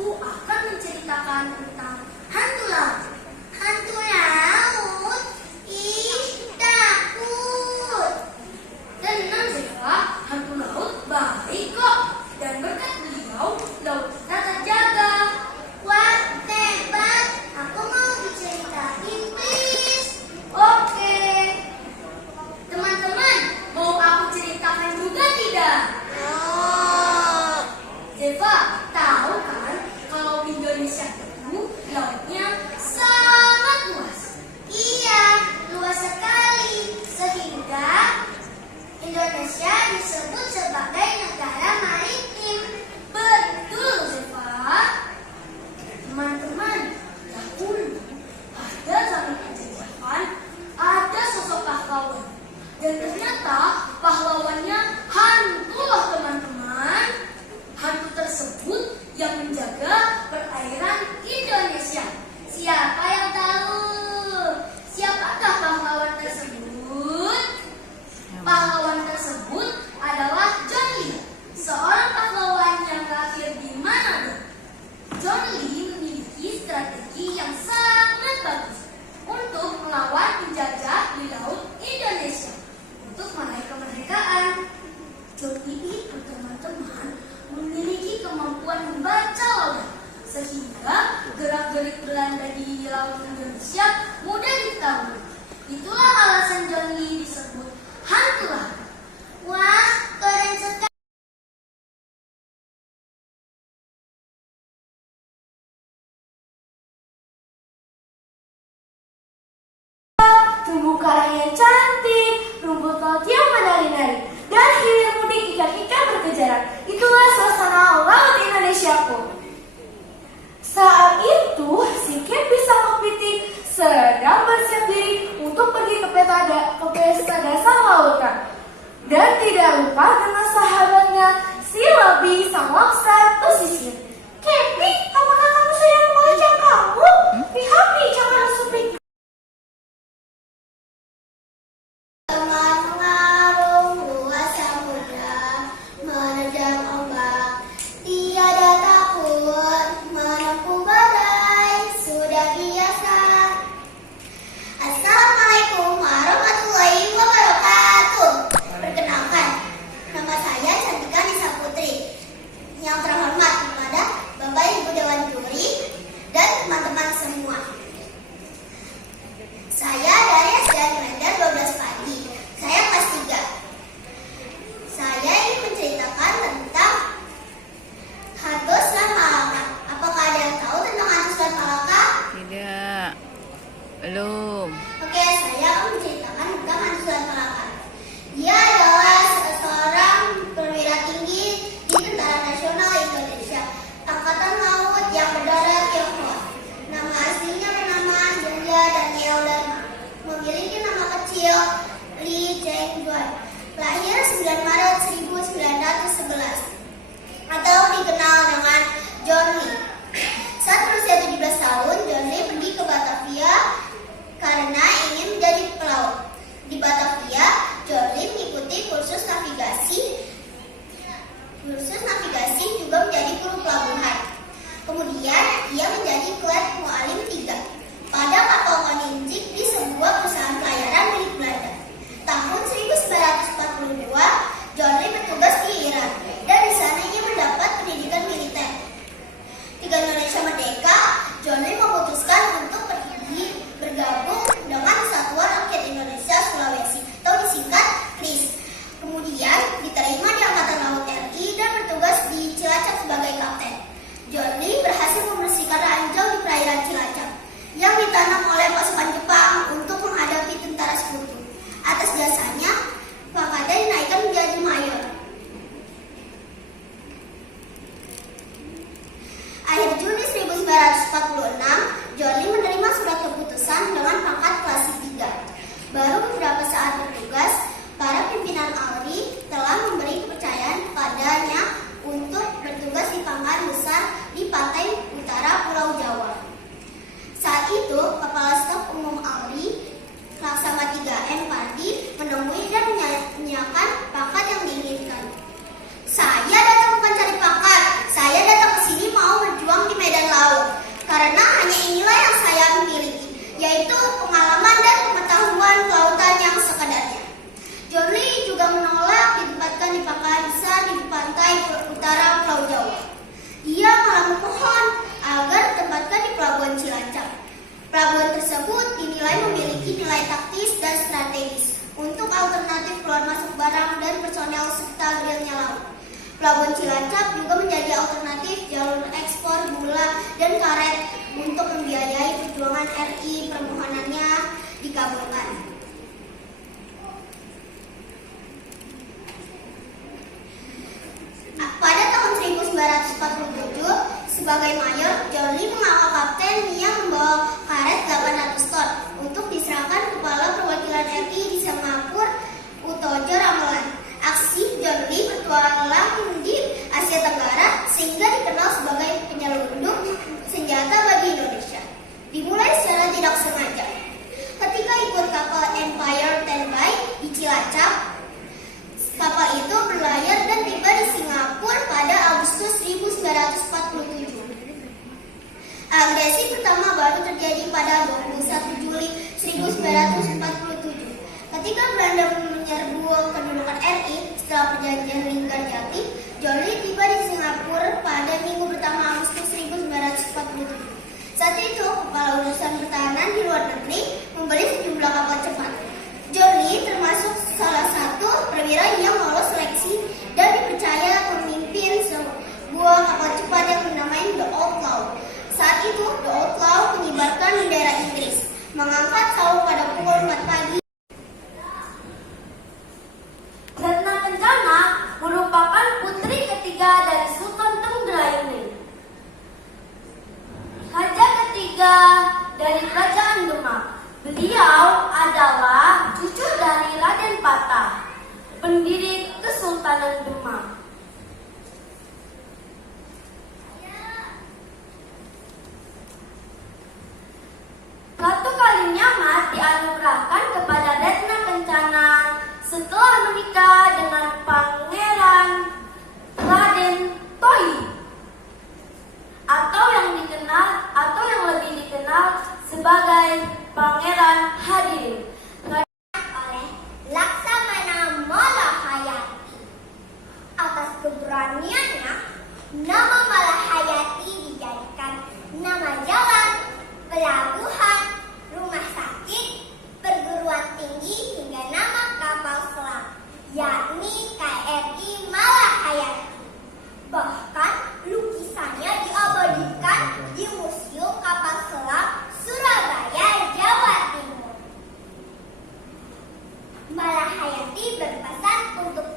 Aku akan menceritakan tentang hantu laut. Hantu laut? Ih, takut. Tenang, Zeva, hantu laut baik kok. Dan berkat beliau, laut kita terjaga. Wah, hebat. Aku mau diceritain, please. Oke. Teman-teman, mau aku ceritakan juga tidak? Zeva, tahu kan kalau Indonesia itu lautnya sangat luas. Iya, luas sekali. Sehingga Indonesia disebut sebagai negara maritim. Betul, Zeva. Teman-teman, dahulu ada zaman penjajahan, ada sosok pahlawan. Dan ternyata pahlawannya hantu loh, teman-teman. Hantu tersebut yang menjaga perairan Indonesia. Siapa yang tahu? Siapakah pahlawan tersebut? Pahlawan tersebut adalah John Lee, seorang pahlawan yang lahir di Manado. John Lee memiliki strategi yang sangat bagus untuk melawan penjajah di laut Indonesia untuk meraih kemerdekaan. John Lee itu, teman-teman, memiliki kemampuan membaca laut, sehingga gerak-gerik Belanda di laut Indonesia mudah diketahui. Itulah alasan John Lee disebut hantu laut. Wah, keren sekali. Terumbu karang yang cantik, rumput laut yang menari-nari, dan hilir mudik ikan-ikan berkejaran. Itulah suasana laut Indonesiaku. Saat itu, si Kepi sang kepiting sedang bersiap diri untuk pergi ke pesta dasar lautan. Dan tidak lupa dengan sahabatnya, si Labi sang lobster pesisir. Kepi, apakah kamu sudah mengajak kamu? Lihat nih, jangan langsung pergi. Mengarung luas samudra, menerjang ombak, tiada takut menempuh badai, sudah biasa. Assalamualaikum warahmatullahi wabarakatuh. Perkenalkan, nama saya Cantika Nisa Putri. Yang terhormat kepada Bapak Ibu Dewan Juri dan teman-teman semua. Saya dari SDN Klender 12 pagi. Saya kelas 3. Saya ingin menceritakan tentang hantu Selat Malaka. Apakah ada yang tahu tentang hantu Selat Malaka? Tidak. Belum. Oke, saya akan menceritakan tentang hantu Selat Malaka. Dia adalah seorang perwira tinggi di Tentara Nasional Indonesia, Angkatan Laut yang berdarah Tionghoa. Nama aslinya bernama Janja Daniel dan memiliki nama kecil Li Cheng-juan. Lahir 9 Maret 1911 atau dikenal dengan John Lee. Saat berusia 17 tahun, John Lee pergi ke Batavia karena ingin menjadi pelaut. Di Batavia, John Lee mengikuti kursus navigasi. Kursus navigasi juga menjadi kru pelabuhan. Kemudian, ia menjadi klet mualim 3 pada kapal Koninjik di sebuah perusahaan pelayaran milik Belanda. Tahun 1942, John Lee bertugas di Iran dan di sana ia mendapat pendidikan militer. Ketika Indonesia merdeka, John Lee memutuskan untuk pergi bergabung dengan Satuan Rakyat Indonesia Sulawesi atau disingkat KRIS. Kemudian diterima di Angkatan Laut RI dan bertugas di Cilacap sebagai kapten. John Lee berhasil membersihkan ranjau di perairan Cilacap yang ditanam oleh pasukan Jepang untuk menghadapi tentara sekutu. Atas jasanya, pangkatnya dinaikkan menjadi mayor. Akhir Juni 1946, John Lee menerima surat keputusan dengan pangkat klasik 3. Baru beberapa saat bertugas, para pimpinan ALRI telah memberi kepercayaan kepadanya untuk bertugas di pangkalan besar di pantai utara Pulau Jawa. Saat itu, Kepala Staf Umum ALRI, Laksama 3M Pardi, menemui dan menyiapkan pangkat yang diinginkan. Saya datang bukan cari pangkat, saya datang ke sini mau berjuang di surutnya laut. Pelabuhan Cilacap juga menjadi alternatif jalur ekspor gula dan karet untuk membiayai perjuangan RI permohonannya dikabulkan. Pada tahun 1947, sebagai mayor, John Lee mengawal kapten yang membawa karet 800 ton untuk diserahkan kepala perwakilan RI di Singapura, Utojo Ramelan. Aksi John Lee bertualang di Asia Tenggara sehingga dikenal sebagai penyelundup senjata bagi Indonesia. Dimulai secara tidak sengaja. Ketika ikut kapal Empire Tenbai di Cilacap, kapal itu berlayar dan tiba di Singapura pada Agustus 1947. Agresi pertama baru terjadi pada 21 Juli 1947. Ketika Belanda menyerbu kedudukan RI setelah perjanjian Linggarjati, John Lee tiba di Singapura pada minggu pertama Agustus 1947. Saat itu, kepala urusan pertahanan di luar negeri membeli sejumlah kapal cepat. John Lee termasuk salah satu perwira yang lolos seleksi dan dipercaya memimpin sebuah kapal cepat yang dinamai The Outlaw. Saat itu, The Outlaw mengibarkan bendera Inggris, mengangkat saut pada pukul 4 pagi. Ratna Kencana merupakan putri ketiga dari Sultan Tenggerayuni, raja ketiga dari Kerajaan Demak. Beliau adalah cucu dari Raden Patah, pendiri Kesultanan Demak. Ratu Kalinyama dianugerahkan kepada Ratna Kencana setelah menikah dengan Pangeran Raden Toyi, atau yang lebih dikenal sebagai Pangeran Hadirin. Oleh Laksamana Malahayati. Atas keberaniannya, nama Malahayati dijadikan nama jalan, pelabuhan, rumah sakit, perguruan tinggi hingga nama kapal selam, yakni KRI Malahayati. Bahkan lukisannya diabadikan di Museum Kapal Selam Surabaya, Jawa Timur. Malahayati berpesan untuk